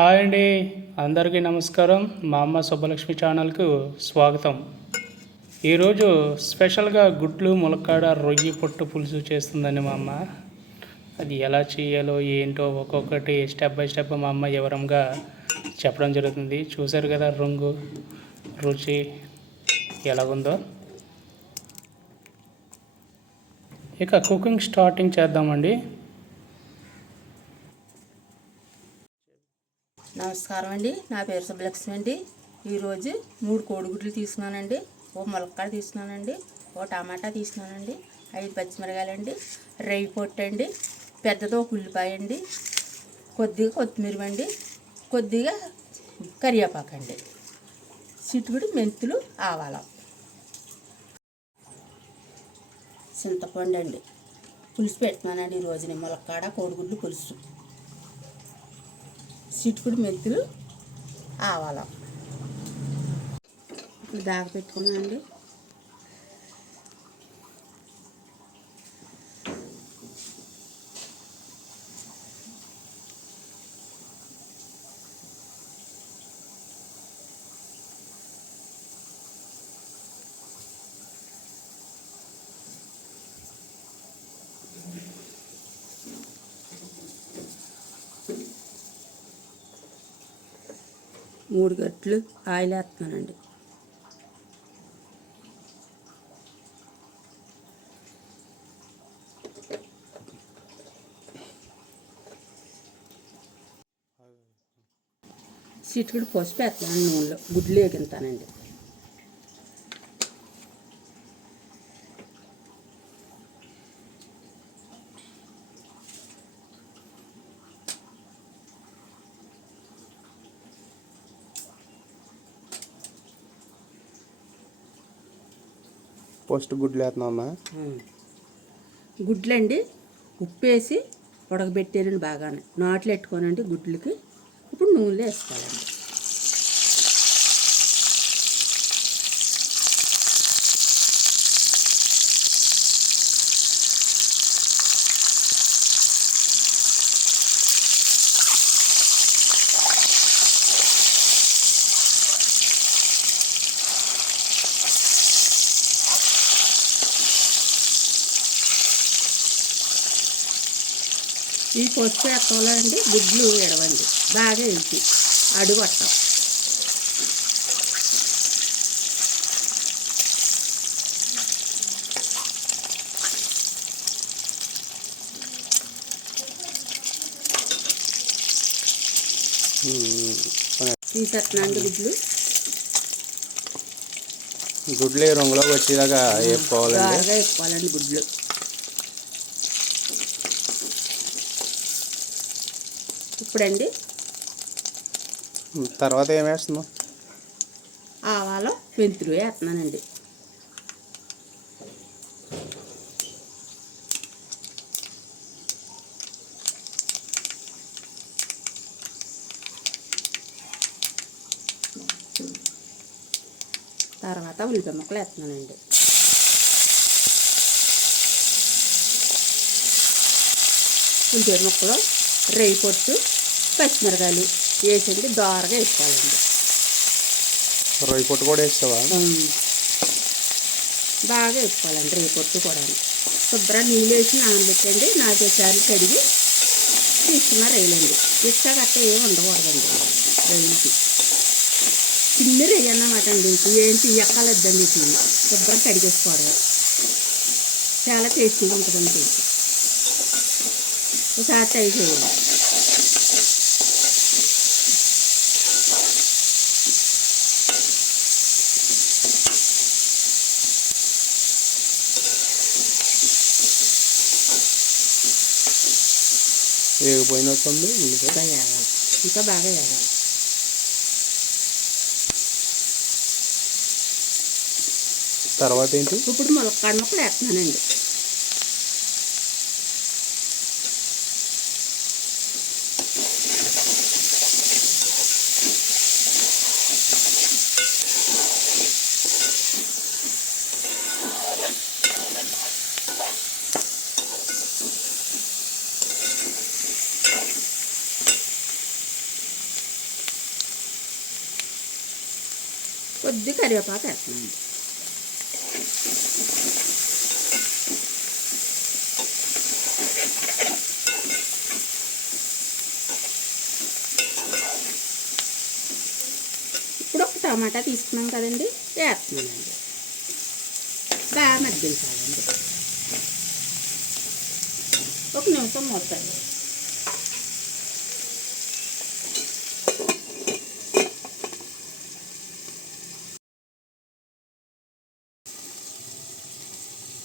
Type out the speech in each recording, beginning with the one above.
Hi అండి, అందరికీ నమస్కారం. మా అమ్మ సుబ్బలక్ష్మి ఛానల్కు స్వాగతం. ఈరోజు స్పెషల్గా గుడ్లు ములక్కాడ రొయ్యి పొట్టు పులుసు చేస్తుందండి మా అమ్మ. అది ఎలా చేయాలో ఏంటో ఒక్కొక్కటి స్టెప్ బై స్టెప్ మా అమ్మ వివరంగా చెప్పడం జరుగుతుంది. చూశారు కదా రంగు రుచి ఎలాగుందో. ఇక కుకింగ్ స్టార్టింగ్ చేద్దామండి. నమస్కారం అండి. నా పేరు సుబ్బలక్ష్మి అండి. ఈరోజు 3 కోడిగుడ్లు తీసుకున్నానండి, ఓ ములక్కాడ తీసుకున్నానండి, ఓ టమాటా తీసుకున్నానండి, 5 పచ్చిమిరకాయలండి, రొయ్యి పొట్టు అండి, పెద్దదో ఉల్లిపాయ అండి, కొద్దిగా కొత్తిమీర అండి, కొద్దిగా కరివేపాకు అండి, చిటికెడు మెంతులు, ఆవాలం, చింతపండు అండి. పులుసు పెట్టుకున్నానండి ఈరోజుని ములక్కాడ కోడిగుడ్లు పులుసు. చిటికెడు మెంతులు, ఆవాలం దాకా పెట్టుకున్నానండి. మూడు గట్లు ఆయిల్ వేస్తున్నానండి. చిటికెడు పసుపు వేస్తున్నాను నూనెలో, గుడ్లు వేగింతానండి. ఫస్ట్ గుడ్లు వేస్తున్నామా? గుడ్లండి ఉప్పు వేసి ఉడకబెట్టారండి బాగానే, నాట్లు పెట్టుకోనండి గుడ్లకి. ఇప్పుడు నూనెలో వేసుకోవాలండి. ఈ పసుపు వేసుకోవాలండి, గుడ్లు ఎడవండి బాగా వేసి అడుగు పట్టాం. తీసేస్తున్నాండి గుడ్లు రంగులోకి వచ్చేలాగా వేపుకోవాలండి. బాగా వేసుకోవాలండి గుడ్లు. ఇప్పుడండి తర్వాత ఏం వేస్తున్నాం? ఆవాలు మెంతులు వేస్తున్నానండి. తర్వాత ఉల్లిపాయ ముక్కలు వేస్తున్నానండి. ఉల్లిపాయ ముక్కలు, రొయ్యి పొట్టు, పచ్చిమిరకాయలు వేసండి దోరగా వేసుకోవాలండి. రొయ్యి పొట్టు కూడా వేస్తావా? బాగా వేసుకోవాలండి. రొయ్యి పొట్టు కూడా శుభ్రంగా నీళ్ళు వేసి నానబెట్టండి. 4 సార్లు కడిగి తీసుకున్న రొయ్యలండి. ఇసుక గట్ట ఏమి ఉండకూడదండి రొయ్యలకి. చిన్న రొయ్య అన్నమాట అండి. ఏంటి ఎక్కలేద్దండి. శుభ్రం కడిగేసుకోవడం చాలా టేస్టీగా ఉంటుందండి. ఒకసారి ట్రై చేయాలి. వేగిపోయినట్టుంది. ఇంకా వేగాలి, ఇంకా బాగా వేగాలి. తర్వాత ఏంటి? ఇప్పుడు ములక్కాడ ముక్కలు వేస్తున్నానండి. కొద్ది కరివేపాకు వేస్తున్నాను. ఇప్పుడు ఒక టమాటా తీసుకున్నాం కదండి, వేస్తున్నానండి. బాగా మగ్గించాలండి. ఒక నిమిషం మూతండి.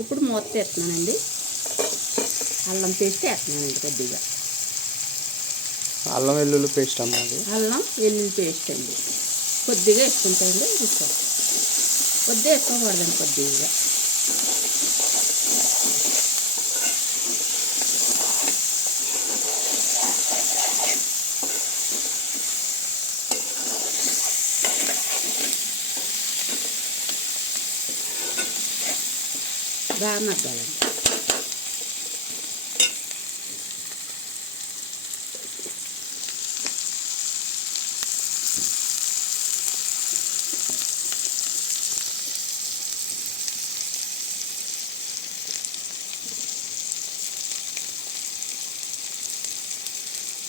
ఇప్పుడు మూత వేస్తున్నానండి. అల్లం పేస్ట్ వేస్తున్నానండి కొద్దిగా. అల్లం వెల్లుల్లి పేస్ట్ అన్నది. అల్లం వెల్లుల్లి పేస్ట్ అండి కొద్దిగా వేసుకుంటాయండి. తీసుకో కొద్దిగా వేసుకోకూడదండి, కొద్దిగా. బాగా మగ్గాలండి.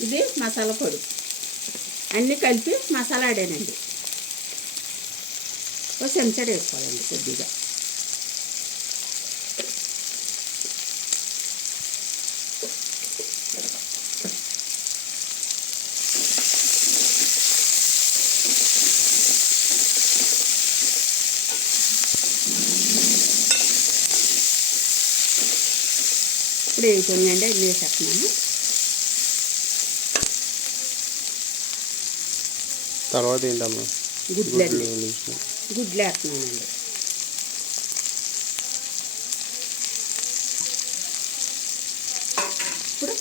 ఇది మసాలా పొడి అన్నీ కలిపి మసాలా ఆడానండి. ఒక చెంచాడు వేసుకోవాలండి కొద్దిగా. ఇప్పుడు వేసుకున్నాండి, అన్నీ వేసేస్తున్నాను. తర్వాత ఏంటమ్మా? గుడ్లు వేస్తున్నానండి. ఇప్పుడు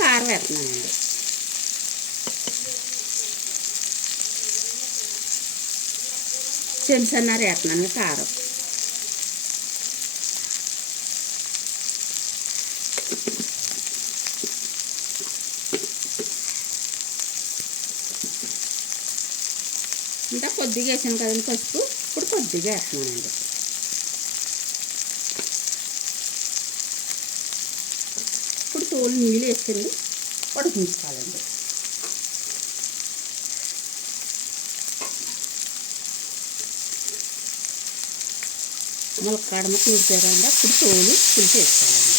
కారం వేస్తున్నానండి. చెంచన్నర వేస్తున్నాను కారం. ఇంకా కొద్దిగా వేసాను కదండి పసుపు. ఇప్పుడు కొద్దిగా వేస్తున్నానండి. ఇప్పుడు తోలు నీళ్ళు వేసుకుని ఉడికించుకోవాలండి. ములక్కాడ ముక్క ఉడిపోయారండి. అప్పుడు తోలు పులుసు వేసుకోవాలండి.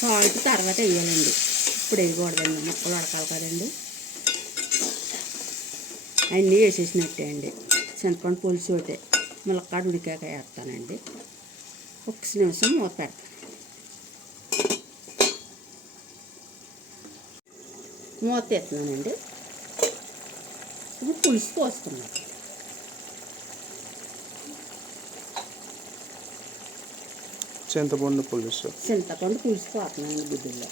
సాల్ట్ తర్వాత వేయాలండి, ఇప్పుడు వేయకూడదండి. ముక్కలు ఉడకాలి కదండి. అన్నీ వేసేసినట్టే అండి. చింతపండు పులుసు ఒకటే ములక్కాడ ఉడికాక వేస్తానండి. ఒక్క నిమిషం మూత పెడతాను. మూత వేస్తున్నానండి. ఇప్పుడు పులుసు పోస్తున్నాను. చింతపండు పులుసు పోతున్నాను గుడ్డుల్లో.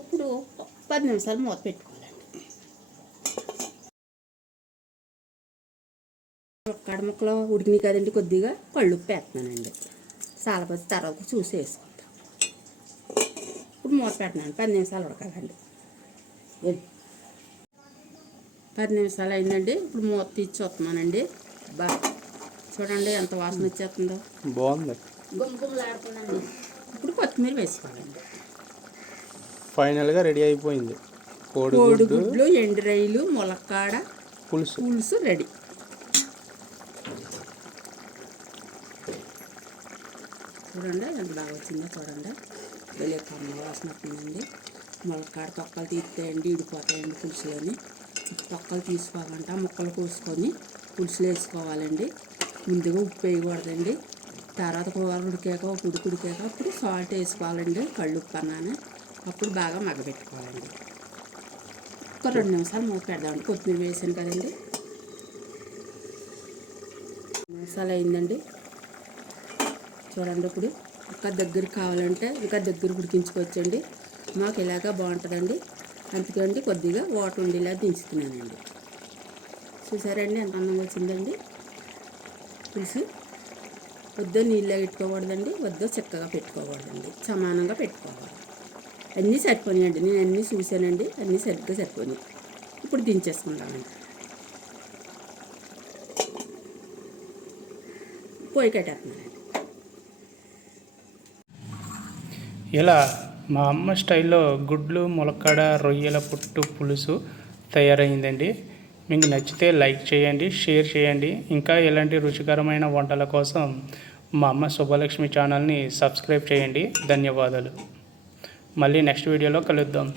ఇప్పుడు 10 నిమిషాలు మూత పెట్టుకోవాలండి. ములక్కాడ ముక్కలు ఉడికినాయి కదండి, కొద్దిగా కళ్ళుప్పు వేస్తున్నానండి. సాలపతి తర్వాత చూసి వేసుకుంటాం. ఇప్పుడు మూత పెట్టినాను. 10 నిమిషాలు ఉడకాలండి. 10 నిమిషాలు అయిందండి. ఇప్పుడు మూత తీసి చూస్తున్నానండి. చూడండి ఎంత వాసన వచ్చేస్తుందో. బాగుంది. గుమ్మగుమ్మలాడుతుందండి. ఇప్పుడు కొత్తిమీర వేసుకోవాలండి. ఫైనల్గా రెడీ అయిపోయింది. కోడిగుడ్లు, ఎండు రొయ్యలు, ములక్కాడ పులుసు రెడీ. చూడండి ఎంత బాగా వచ్చిందో చూడండి. వెళ్ళే కమ్మ వాసన వస్తుందండి. ములక్కాడ తొక్కలు తీస్తాయండి, ఇడిపోతాయండి పులుసులని. తొక్కలు తీసుకోవాలంటే ముక్కలు కోసుకొని పులుసులో వేసుకోవాలండి. ముందుగా ఉప్పు వేయకూడదండి. తర్వాత కూర ఉడికాక ఉడికాక అప్పుడు సాల్ట్ వేసుకోవాలండి, కళ్ళుప్పు అన్నాను. అప్పుడు బాగా మగ్గబెట్టుకోవాలండి. ఒక 2 నిమిషాలు మూత పెడదామండి. కొత్తిమీర వేసాను కదండి. 2 నిమిషాలు అయిందండి. చూడండి, ఇప్పుడు ఇంకా దగ్గరికి కావాలంటే ఇంకా దగ్గర ఉడికించుకోవచ్చండి. మాకు ఇలాగా బాగుంటుందండి. అందుకండి కొద్దిగా వాటర్ ఉండేలా దించుతున్నానండి. చూసారండి ఎంత అందంగా వచ్చిందండి పులుసు. వద్ద నీళ్ళగా పెట్టుకోకూడదండి, వద్ద చక్కగా పెట్టుకోకూడదండి, సమానంగా పెట్టుకోవాలి. అన్నీ సరిపోయాయండి. నేను అన్నీ చూశానండి, అన్నీ సరిగ్గా సరిపోయాయి. ఇప్పుడు దించేసుకుందామండి. పొయ్యి కట్టేస్తున్నానండి. ఇలా మా అమ్మ స్టైల్లో గుడ్లు ములక్కాడ రొయ్యల పుట్టు పులుసు తయారైందండి. మీకు నచ్చితే లైక్ చేయండి, షేర్ చేయండి. ఇంకా ఇలాంటి రుచికరమైన వంటల కోసం మా అమ్మ శుభలక్ష్మి ఛానల్ని సబ్స్క్రైబ్ చేయండి. ధన్యవాదాలు. మళ్ళీ నెక్స్ట్ వీడియోలో కలుద్దాం.